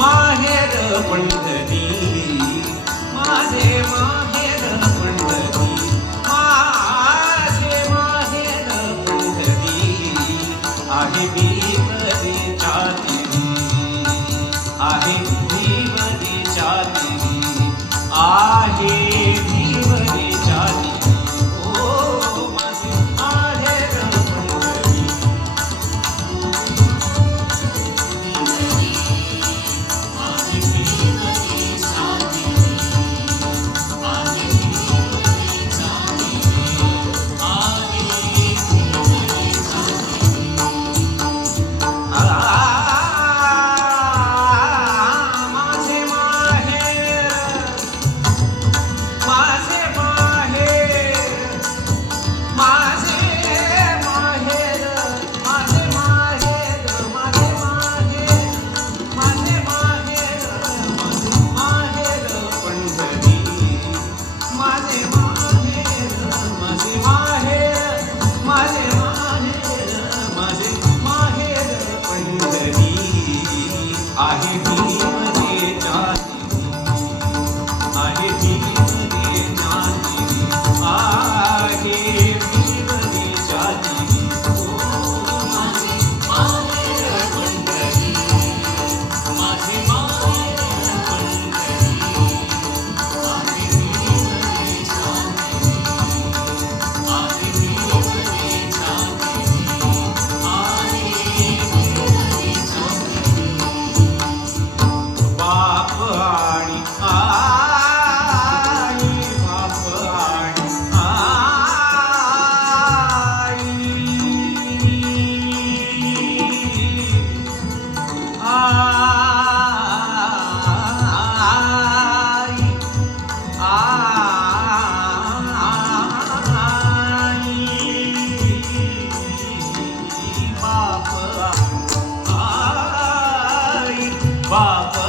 माहेर पंढरी माझे मा I hear Và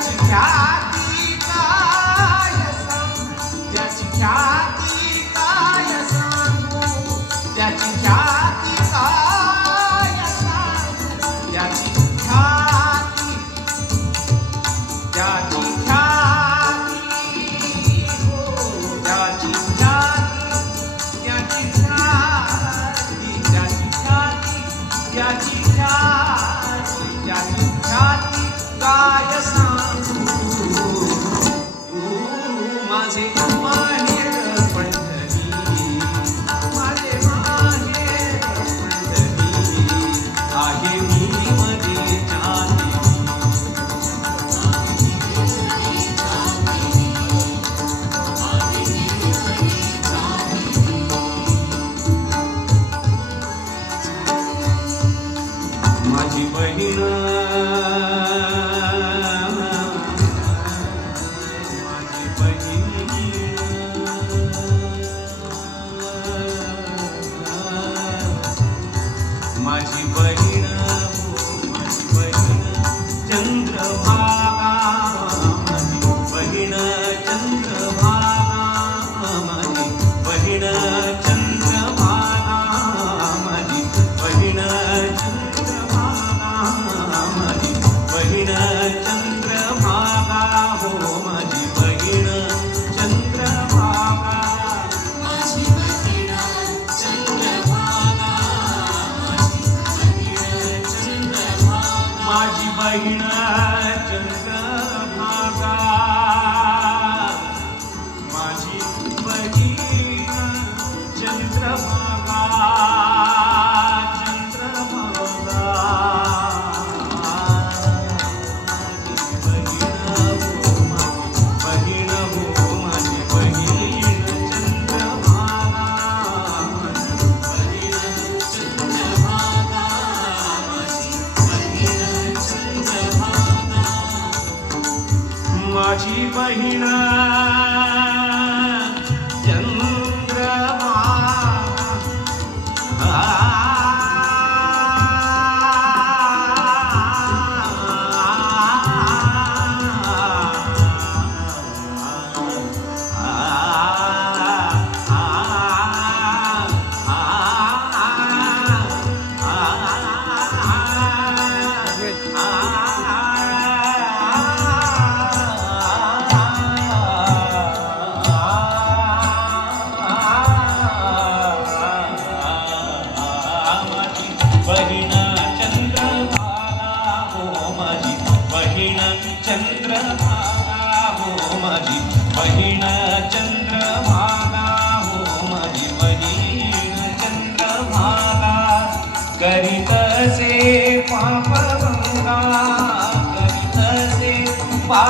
请假啦 माझी बहीण. माझी बहीण माझी बहीण माझी माझी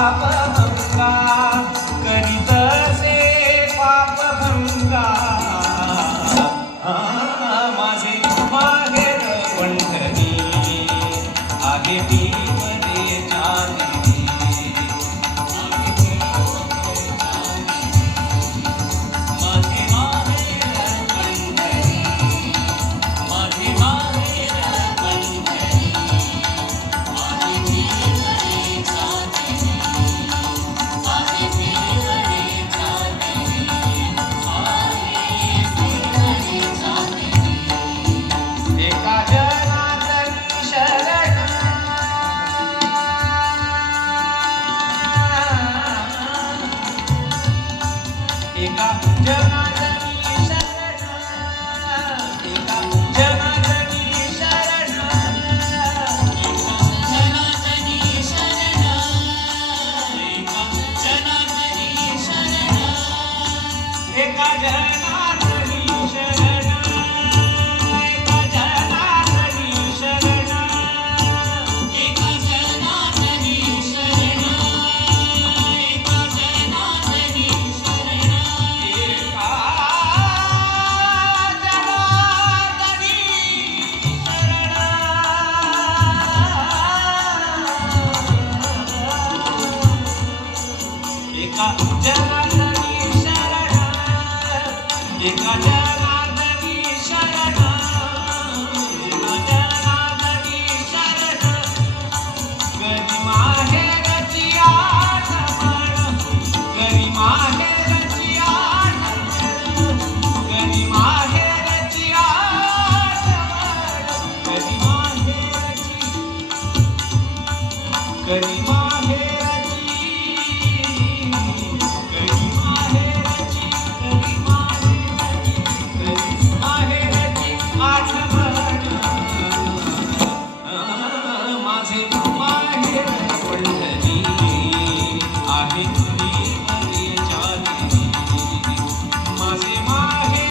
Papa. एका जनार्दनी